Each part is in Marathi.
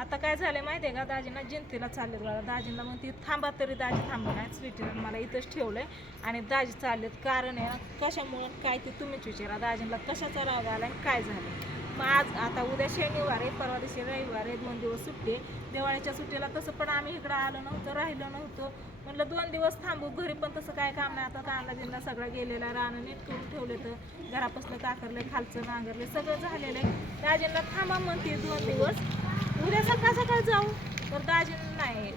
आता काय झालंय माहितीये का? दाजींना जिंतीला चालले बघा. दाजींना मग ती थांबा तरी दाजी थांबा नाही स्वीटीनं मला इथंच ठेवलंय. आणि दाजी चाललेत. कारण आहे कशामुळं काय ते तुम्हीच विचारा. दाजींना कशाचा राग आला काय झालं मग आज आता उद्या शनिवार आहे परवा दिवशी रविवार आहे दोन दिवस सुट्टी दिवाळीच्या सुट्टीला तसं पण आम्ही इकडं आलो नव्हतं राहिलो नव्हतो. म्हटलं दोन दिवस थांबू घरी पण तसं काय काम नाही. आता कांदा बिंदा सगळं गेलेला रानं नीट करून ठेवले तर घरापासून काकरलं खालचं नांगरले सगळं झालेलं आहे. राजेंना थांबा म्हणते दोन दिवस. उद्या सकाळ सकाळ जाऊ. तर दाजींना नाही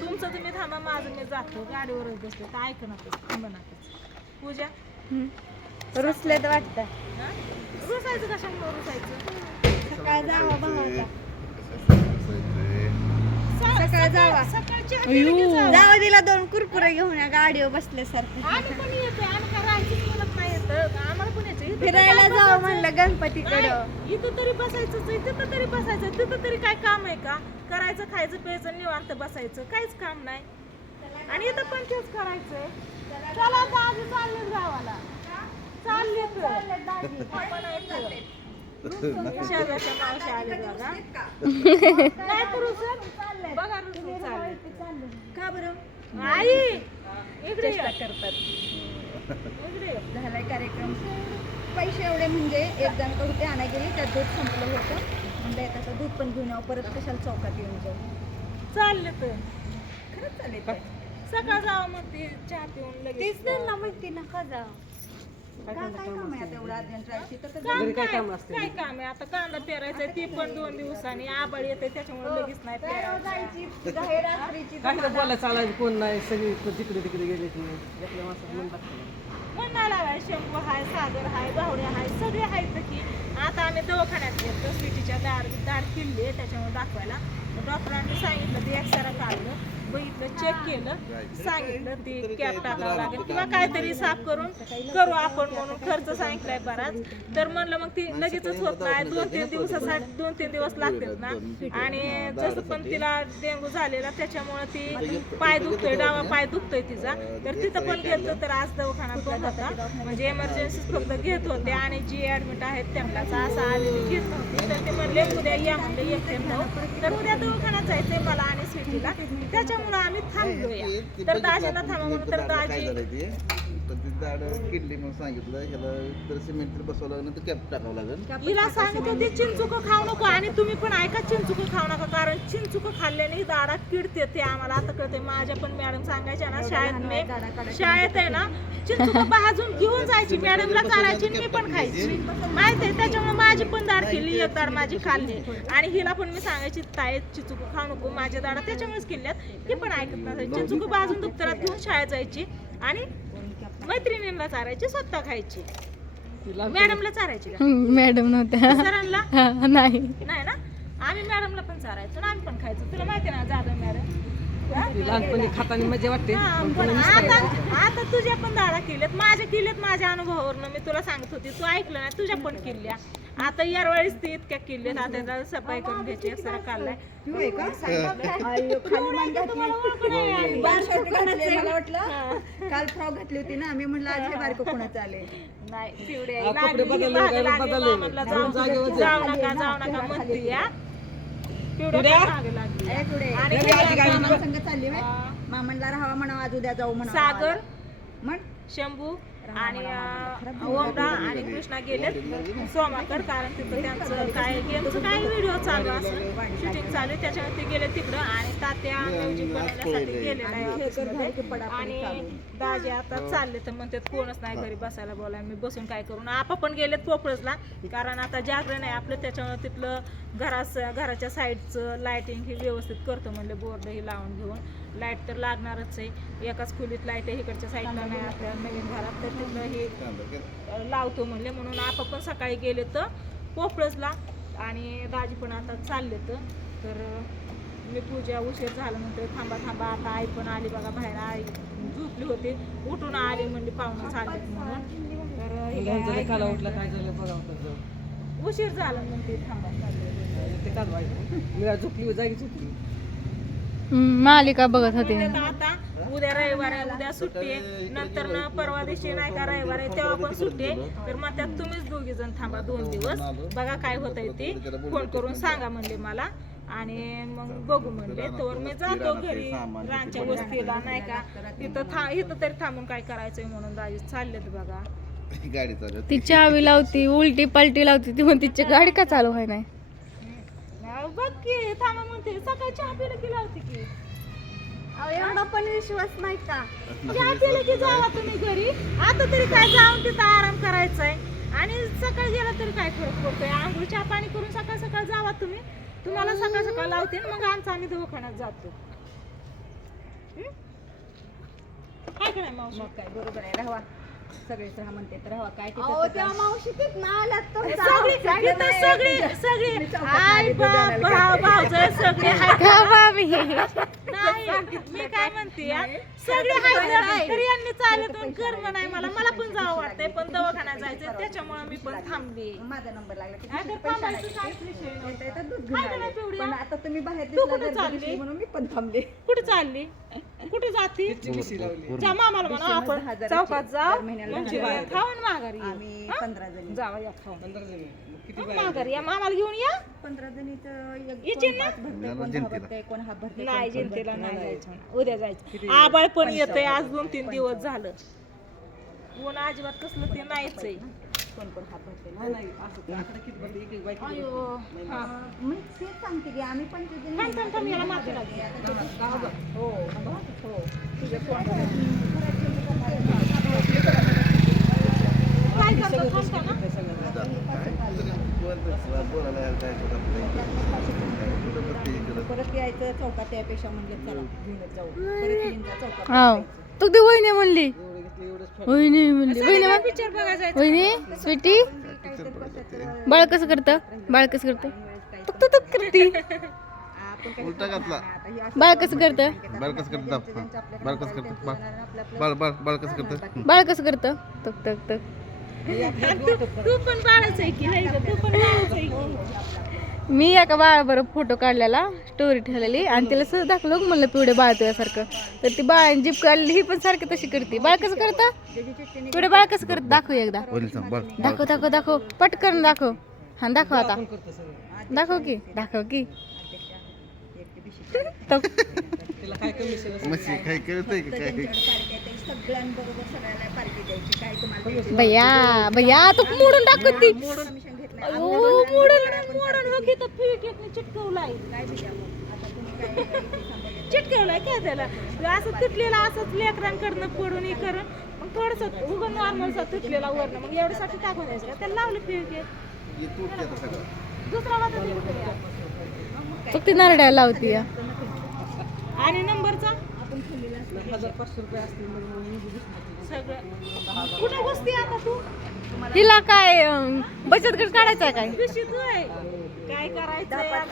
तुमचं तुम्ही थांबा माझं मी जातो. गाडीवरच बसले तर ऐक ना थांबा ना पूजा? रुसलेत वाटतं. हा? रुसायचं कशामुळे रुसायचं? सकाळ जावा भावाचा सा- सकाळ जावा. सकाळची हजेरी जावा. दिला दोन कुरकुरे घेऊन या गाडीवर बसल्यासारखं. आम्ही पण येतोय? आम्ही काय राहायचीच येतं आम्हाला पण यायचं इथं तर फिरायला काय बसायचं? म्हणलं गणपतीकडं. इथं तरी बसायचंच आहे तिथं तरी बसायचं तिथं तरी काय काम आहे का? करायचं खायचं प्यायचं निवांत बसायचं काहीच काम नाही. आणि इथं पण तेच करायचंय. चला आता आधी चालले गावाला. चालले शेजारच्या मावशी आले बघा नाही तर रुसून बघा रुसून चालले का बरं? आई इकडे या. झालाय कार्यक्रम. पैसे एवढे म्हणजे एक जण होते आणा गेली. त्यात दूध संपलं होतं. म्हणजे एकाचं दूध पण घेऊन यावं. परत कशाला चौकात येऊन जाऊ? चालले तर. खरंच चालेल. सकाळ जावं मग ती चहा पिऊन लगेच तीच त्यांना माहिती ना का जा काय काम आहे आता एवढं अर्जंट राहायची? तर काम काय काय? काम आहे? आता कांदा पेरायचा ती पण दोन दिवसांनी आबाळ येते त्याच्यामुळे लगेच नाही पेरायचं. जायची जाहीर रात्रीची काही तर बोलायला चालायचं कोण नाही सगळी जिकडे तिकडे गेले की आपल्या माणसात मन म्हणाला हाय शंभू हाय सागर हाय बावड्या हाय सगळे आहेत की आता आम्ही दवाखान्यात गेलो सिटीच्या दार दार किल्ली आहे त्याच्यामुळे दाखवायला. डॉक्टरांनी सांगितलं ते एक्सरा काढलं बघितलं चेक केलं सांगितलं ती कॅप टाकावं लागेल किंवा काहीतरी साफ करून करू आपण म्हणून खर्च सांगितलाय बराच. तर म्हणलं मग ती लगेचच होत नाही दोन तीन दिवसासाठी दोन तीन दिवस लागतात ना. आणि जसं पण तिला डेंगू झालेला त्याच्यामुळे ती पाय दुखतोय डावा पाय दुखतोय तिचा. तर तिथं पण गेलतो तर आज दवाखाना बंद होता. म्हणजे एमर्जन्सी फक्त घेत होते आणि जी ऍडमिट आहेत त्यांनाच असं आलेली घेत नव्हती. तर ते म्हणले उद्या या म्हणले येते तर उद्या दवाखान्यात जायचंय मला आणि स्वीटीला. त्याच्यामुळे आम्ही थांबलोया. तर दाजीला थांबा म्हणून तर दाजी पण ती झाड किडली म्हणून सांगितलं. ह्याला तर सिमेंट बसवावं लागेल तर कॅप टाकावं लागेल. हिला सांगत होते चिंचुक खाऊ नको. आणि तुम्ही पण ऐका चिंचुक खाऊ नका. कारण चिंचुक खाल्ल्याने दाडात किडते ते आम्हाला आता कळते माझ्या पण मॅडम सांगायच्या ना शाळेत मी शाळेत आहे ना चिंचुक भाजून घेऊन जायची मॅडमला चालायची आणि मी पण खायची. माहीत आहे त्याच्यामुळे माझी पण दाड केली एक दाड माझी खाल्ली आणि हिला पण मी सांगायची ताई चिंचुक खाऊ नको माझ्या दाडा त्याच्यामुळेच केल्यात ही पण ऐकत नसायची. चिंचुक भाजून दुप्तरात घेऊन शाळेत जायची. आणि मैत्रिणींना चारायची स्वतः खायची. मॅडमला चारायची का? मॅडम नव्हत्या. सरांना हा, नाही. नाही ना? आम्ही मॅडमला पण चारायचो आणि आम्ही पण खायचो. तुला माहिती ना जाधव मॅडम? लहानपणी खाताना मजा वाटते. पण आता आता तुझ्या पण दाडा केल्यात माझ्या केल्यात माझ्या अनुभवावरनं. मी तुला सांगत होती. तू ऐकलं ना तुझ्या पण केल्या. आता यावेळेस ती इतक्या केल्यात आता सफाई करून घ्यायची सर काढलाय. मला वाटलं काल फ्रॉक घातली होती ना मी म्हणलं आज हे बारकं कोणाचं आले नाही जागेवर जाऊ नका जाऊ नका म्हणते या पिवड्या मागे लागली? ए, पुढे आणि मामा संग चालली व्हय? अं, मामांना राहावा म्हणा आज उद्या जाऊ म्हणा सागर? म्हण. शंभू? आणि अं, ओमरा आणि कृष्णा गेलेत. सोमाकर कारण तिथं त्यांचं काय गेमचं काय व्हिडिओ चालू असं? शूटिंग चालू आहे त्याच्यावर ते गेले तिकडं आणि तात्या म्युझिक बनवण्यासाठी ऑफिसमध्ये. आणि दाजी आता चालले तर म्हणतात कोणच नाही घरी बसायला बोला मी बसून काय करून आपा पण गेलेत पोपळसला कारण आता जागरण आहे. आपलं त्याच्यामुळे तिथलं घरास घराच्या साईडचं लाईटिंग हे व्यवस्थित करतो म्हणले बोर्ड ही लावून घेऊन. लाइट तर लागणारच आहे. एकाच खोलीत लाइट आहे इकडच्या साईडला नाही आपल्या नवीन घरात तर तिथलं हे लावतो म्हणले. म्हणून आपण पण सकाळी गेले तर पोपळसला आणि दाजी पण आता चालले तर. मी पूजा उशीर झाला म्हणते थांबा थांबा आता आई पण आली बघा बाहेर. आई झोपली होती. उठून आली म्हणली पाहुणं चाललेत म्हणून. तर काय झालं बघा उशीर झाला म्हणते थांबा चालले. झोपली जागी झोपली. मालिका बघत होते. उद्या आता उद्या रविवार आहे उद्या सुट्टी आहे. नंतर ना परवा दिवशी नाही का रविवार आहे तेव्हा पण सुट्टी आहे. तर मग त्यात तुम्हीच दोघी जण थांबा दोन दिवस. बघा काय होत आहे ते. फोन करून सांगा म्हणले मला. आणि मग बघू म्हणले. तर मी जातो घरी. रांच्या वस्तीला नाही का? तिथं था इथं तरी थांबून काय करायचंय म्हणून दाजी चाललेत बघा. गाडी चालत ती चावी लावती उलटी पलटी लावती ती म्हणते तिची गाडी का चालू व्हाय नाही? बघ की थांबा म्हणते सकाळी चहा पिलं की लावते की. अहो, एवढा पण विश्वास नाही का? चहा पिलं की जावा तुम्ही घरी? आता तरी काय जाऊन तिथं आराम करायचाय? आणि सकाळी गेला तरी काय फरक पडतोय? आंघोळ चहा पाणी करून सकाळ सकाळ जावा तुम्ही? तुम्हाला सकाळ सकाळ लावते मग आमचा आम्ही दवाखान्यात जातो. हं? काय कराय मावशी? मग काय बरोबर आहे. राहा. सगळेच राहा म्हणते तर राहा काय अहो, त्या मावशी तिथं आल्यात तर सगळी सगळी सगळी. आई बाप भाव भावजय सगळे. का बाबी नाही मी काय म्हणते या, सगळे आहेत तरी यांनी चालत कर्म नाही मला. मला पण जावं वाटतंय पण दवाखान्यात जायचंय त्याच्यामुळे मी पण थांबली. माझा नंबर लागला की आता पैसे थांबायचं आणायचे. काहीच विषय नव्हता. दूध काय घेऊन आले. पण आता तुम्ही बाहेर तू दिसला कुठं चालली? म्हणून मी पण थांबले. कुठे चालली? कुठे जाती? जा मामाला म्हणा आपण चौकात जाऊ म्हणजे माघारी येऊ. आम्ही पंधरा जणी. जावा या माघारी या. मामाला घेऊन या. पंधरा जणीचं एक कोण ना? पाच भरतंय, कोण दहा भरतंय, कोण हाफ भरतंय, नाही कोण भरतंय. नाही जायचं. उद्या जायचं. आबाळ पण येतंय आज दोन तीन दिवस झालं. ऊन अजिबात कसलं ते नाहीच आहे. अयो हा. तेच सांगते की आम्ही पंचवीस जणी थांब, थांब, थांब, याला मागे लाग. तुझे फोन काय करतो? थांबता ना. भरते सगळं बोलायला यायला काय कुठं कुठं बघते इकडं. परत यायचं चौकात यापेक्षा म्हणलं चला घेऊनच जाऊ. परत येईन जा चौकात हाव. तू ती वहिनी म्हणली. एवढे घेतले एवढंच वहिनी म्हणली. वहिनी म्हण पिक्चर बघायला जायचं वहिनी स्वीटी? बाळ कसं करतं? बाळ कसं करतं? तुक तुक तुक करती. उलटा घातला. बाळ कसं करतं? बाळ कसं करतं? दाब. बाळ कसं करतं? बाळ बाळ बाळ बाळ कसं करतं? बाळ कसं करतं? तक तक तक तू पण बाळाच आहे की नाही गं? तू पण बाळाच आहे की? मी एका बाळाबरोबर फोटो काढलेला स्टोरी ठेवलेली आणि तिला सहज दाखवलं म्हणलं पिवडे बाळ तुझ्यासारखं. तर ती बाळाने जीप काढली ही पण सारखी तशी करते. बाळ कसं करतं? पिवडे बाळ कसं करतं? दाखव एकदा. बाळ. दाखव दाखव दाखव. पटकन दाखव. हा दाखव आता. दाखव की दाखव की. काय काय? सगळ्यांबरोबर सगळ्याला पार्टी द्यायची. काय तुम्हाला द्यायचं? भैया भैया तू मोडून दाखव ती. परमिशन घेतलं अयो, मोडून हो चिटकवलाय. काय दिल्या मग आता तुम्ही काय इथे सांभाळलं? चिटकवलाय काय त्याला? असं तुटलेला असंच लेकरांकडनं पडून हे करून मग थोडस उगं नॉर्मलचा तुटलेला वरनं. मग एवढ्यासाठी टाकून द्यायचं का? त्याला लावलं हे सगळं. दुसरा वाजा तिकडे फक्त नारड्या लावती. आणि नंबरचा? कुठे बसते आता तू? हिला काय बचत गट काढायचा आहे काय काय चार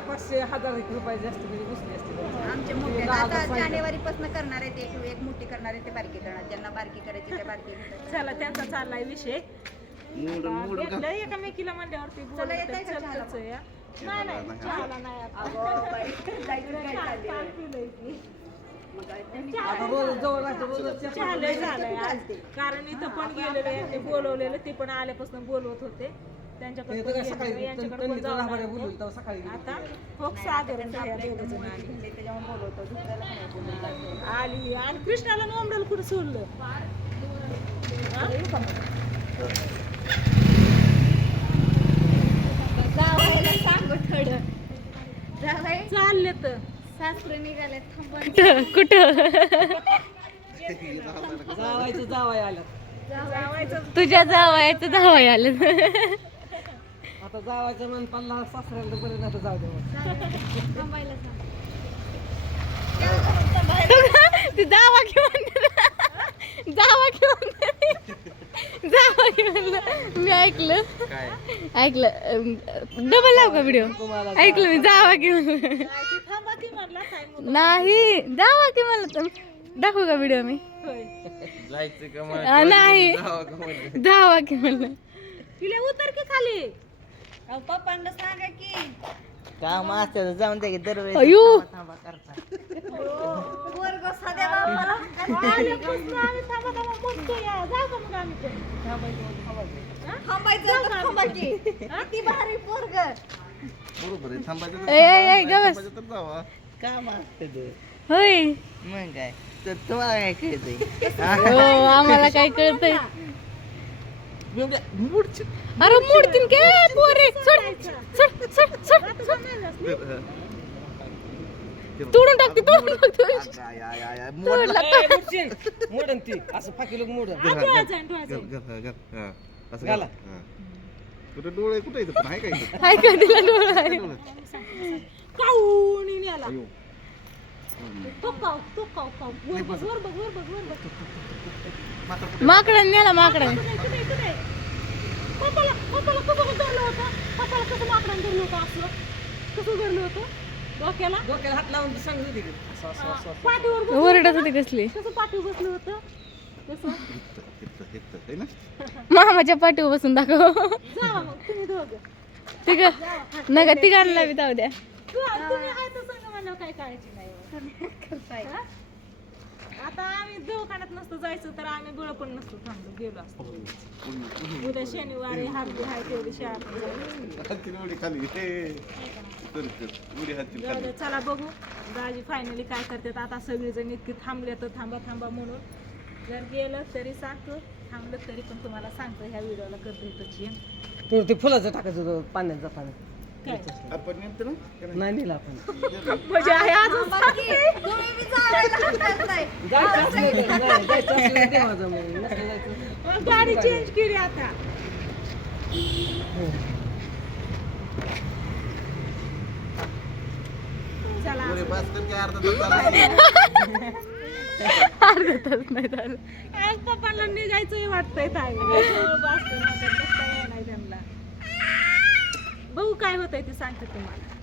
पाचशे हजार एक रुपये जास्त आमचे मोठे आता जानेवारी पासून करणार आहे ते एक- मोठी करणार आहे ते बारकी करणार. ज्यांना बारकी करायची ते बारकी. चला त्यांचा चाललाय विषय. एकामेकीला म्हणल्यावरती चला, नाही नाही चहाला नाही आता. अगं बाई, जायचं काय छान- चाललंय? छान पिलंय की. आता रोज जवळ राहतो रोज चहा लय झालंय आज. कारण इथं पण गेलेले बोलवलेलं ते पण आल्यापासून बोलवत होते. त्यांच्याकडे ते पण तर गेलेले, सकाळी यांच्याकडे पण त्यांनी जाऊन राहणार आले. बोलवलं तेव्हा सकाळी आता हो जण आली म्हणले त्याच्यावर बोलवतो दुसऱ्याला नाही बोलवतो. आली. आणि कृष्णाला नोंबडल कुठं सोडलं? चालले तर. सासरे निघाले थांबा कुठं? जावायचं जावाय आलं. जावायचं. तुझ्या जावयाचं जावय आलं. आता जावायचं मन पल्ला सासऱ्याला बरं नाही जाऊ दे थांबायला सांग ती जावा घेऊन. जावा घेऊन. जावा घेऊन. मी ऐकलं. काय? ऐकलं. डबल लाव का व्हिडिओ ऐकलं मी जावा घेऊन. नाही जावा की मला तर. दाखवू का व्हिडिओ मी? नाही. जावं का म्हणलं? जावा की म्हणलं. तिला उतर की खाली. पप्पांना सांगा की. काम असतं जाऊन दे की दरवेळेस अयो थांबा करता वर्ग साध्या बापाला आल्यापासून आम्ही थांबा थांबा म्हणतो या. जाऊ का मग आम्ही पण थांबायचं आता थांबा की किती भारी पोरग. बरोबर आहे थांबायचं तर ए, ए, ए, थांबा, गवस. थांबायचं तर जावा. काम असतं ते. होय. मग काय? तर तुम्हाला काय कळतंय? हो? आम्हाला काय कळतंय? मूडची अरे मोडतीन के पोरे. सोड सोड सोड सोड सोड. तोडून टाकते तोडून टाकते. आय, आय, आय, आय, मोड. तोडला. मोडन ती. असं फाकी लोक मोडन. घाल, हा. हा. कुठे डोळे कुठे येतं पण आहे का इथं? हाय का तिला डोळा? आहे डोळे. काऊनी नेला अयो. तो काऊ तो काऊ काऊ. वर बघ वर बघ वर बघ वर बघ? माकडाने नेला माकडाने कुठे पप्पाला पप्पाला कसं धरलं होतं? पप्पाला कसं माकडाने धरलं होतं असं? कसं धरलं होतं? डोक्याला? डोक्याला हात लावून सांगत होती की असं असं असं असं. पाठीवर बसलं ओरडत होती कसली? कसं पाठीवर बसलं होतं? है ना? मामाच्या पाठीवर बसून दाखव. जावा मग तुम्ही दोघं. तिघ. नका तिघांना बी जाऊ द्या. तू तुम्ही आहे तर सांगा म्हणल्यावर काय काळजी नाही. हा? आता आम्ही दवाखान्यात नसतो जायचं तर आम्ही बळ पण नसतो थांबलो गेलो असतो. उद्या शनिवारी हात आहे तेवढी शाळा खाली. हे. चल, बघू. दाजी फायनली काय करतात आता सगळेजण इतके थांबले तर थांबा थांबा म्हणून. जर गेलं तरी सांगतो थांबलं तरी पण तुम्हाला सांगतो ह्या व्हिडिओला करतो इथंच तो ते फुलाचं टाकायचं होतं पाण्यात जाताना आपण नेमतं ना? का नाही? नाही नेलं आपण. म्हणजे आहे अजून तुम्ही बी जायला लागतात नाही. जायचं असलं तर नाही, जायचं असलं तर देवाचं मग. नसलं जायचं मग गाडी चेंज केली आता. चला. उडी पास कर की अर्धा तास आज पप्पांना निघायचंही वाटतंय ताई. बघू काय होतंय ते सांगते तुम्हाला.